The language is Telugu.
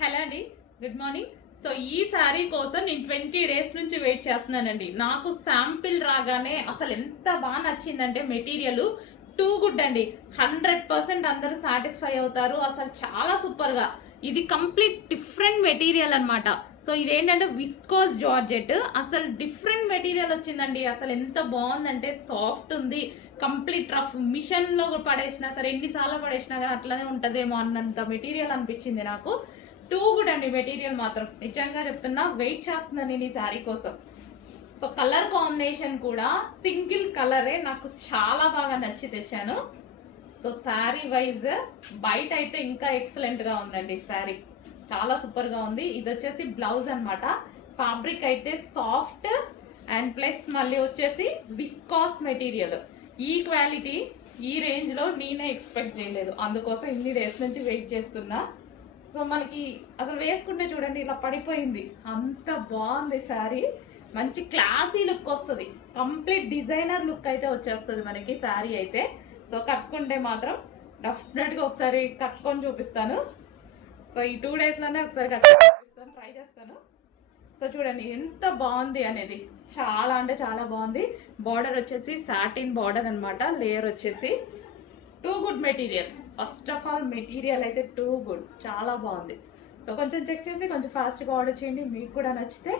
హలో అండి, గుడ్ మార్నింగ్. సో ఈ శారీ కోసం నేను 20 డేస్ నుంచి వెయిట్ చేస్తున్నానండి. నాకు శాంపిల్ రాగానే అసలు ఎంత బాగా నచ్చిందంటే మెటీరియల్ టూ గుడ్ అండి. 100% అందరూ సాటిస్ఫై అవుతారు. అసలు చాలా సూపర్గా, ఇది కంప్లీట్ డిఫరెంట్ మెటీరియల్ అనమాట. సో ఇదేంటంటే విస్కోస్ జార్జెట్, అసలు డిఫరెంట్ మెటీరియల్ వచ్చిందండి. అసలు ఎంత బాగుందంటే సాఫ్ట్ ఉంది, కంప్లీట్ రఫ్. మిషన్ లో పడేసినా సరే, ఎన్నిసార్లు పడేసినా కానీ అట్లనే ఉంటదేమో అన్నంత మెటీరియల్ అనిపించింది నాకు. టూ గుడ్ అండి మెటీరియల్ మాత్రం, నిజంగా చెప్తున్నా. వెయిట్ చేస్తున్నాను నేను ఈ శారీ కోసం. సో కలర్ కాంబినేషన్ కూడా సింగిల్ కలరే నాకు చాలా బాగా నచ్చి తెచ్చాను. సో శారీ వైజ్ బయట అయితే ఇంకా ఎక్సలెంట్ గా ఉందండి. శారీ చాలా సూపర్ గా ఉంది. ఇది వచ్చేసి బ్లౌజ్ అనమాట. ఫ్యాబ్రిక్ అయితే సాఫ్ట్ అండ్ ప్లస్ మళ్ళీ వచ్చేసి విస్కాస్ మెటీరియల్. ఈ క్వాలిటీ ఈ రేంజ్ లో నేనే ఎక్స్పెక్ట్ చేయలేదు, అందుకోసం ఇన్ని డేస్ నుంచి వెయిట్ చేస్తున్నా. సో మనకి అసలు వేసుకుంటే చూడండి ఇలా పడిపోయింది, అంత బాగుంది శారీ. మంచి క్లాసీ లుక్ వస్తుంది, కంప్లీట్ డిజైనర్ లుక్ అయితే వచ్చేస్తుంది మనకి శారీ అయితే. సో కట్టుకుంటే మాత్రం డెఫినెట్ గా ఒకసారి కట్టుకొని చూపిస్తాను. సో ఈ 2 డేస్లోనే ఒకసారి కట్టుకొని చూపిస్తాను, ట్రై చేస్తాను. సో చూడండి ఎంత బాగుంది అనేది, చాలా అంటే చాలా బాగుంది. బార్డర్ వచ్చేసి సాటిన్ బార్డర్ అనమాట. లేయర్ వచ్చేసి too good material. First of all material అయితే టూ గుడ్, చాలా బాగుంది. సో కొంచెం చెక్ చేసి కొంచెం ఫాస్ట్గా ఆర్డర్ చేయండి, మీకు కూడా నచ్చితే